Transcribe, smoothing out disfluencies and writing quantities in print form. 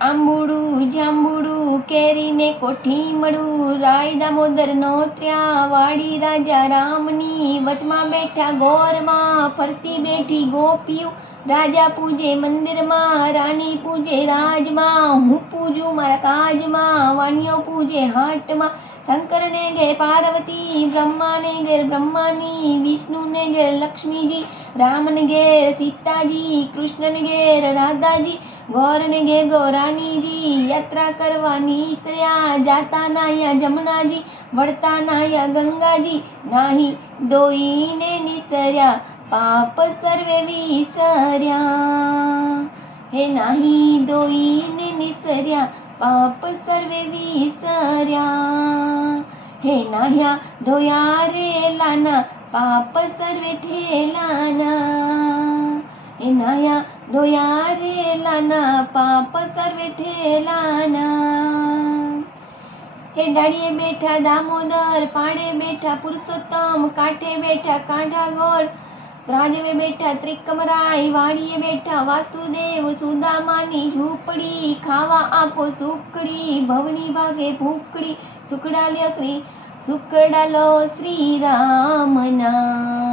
આંબુડું જાંબુડું કેરીને કોઠી મળું, રાય દામોદર નોત્ર્યા વાડી રાજા રામની, વચમાં બેઠા ગોરમાં ફરતી બેઠી ગોપીઓ, રાજા પૂજે મંદિરમાં રાણી પૂજે રાજમાં, હું પૂજું મારા કાજમાં વાણિયો પૂજે હાટમાં, શંકરને ઘેર પાર્વતી, બ્રહ્માને ઘેર બ્રહ્માની, વિષ્ણુને ઘેર લક્ષ્મીજી, રામને ઘેર સીતાજી, કૃષ્ણને ઘેર રાધાજી, ગોરને ઘેર ગૌરાણીજી, યાત્રા કરવા નીસર્યા જાતા નાયા જમનાજી, વળતા નાયા ગંગાજી, નાહી દોઈને નિસર્યા પાપ સર્વે વિસર્યા, હે નાહી દોઈને નિસર્યા પાપ સર્વે વિસર્યા, હે નાહ્યા ધોયા રે લાના પાપ સર્વે ઠેલાના, હે નાહ્યા ધોયા રે લાના પાપ સર્વે ઠેલાના, હે ડાળીએ બેઠા દામોદર, પાડે બેઠા પુરુષોત્તમ, કાંઠે બેઠા કાંઠા ગોર, રાજવે બેઠા ત્રિકમરાય, વાડીએ બેઠા વાસુદેવ, સુદામાની ઝૂંપડી, ખાવા આપો સુખડી, ભવની ભાગે ભૂખડી, સુખડા લો શ્રી રામના.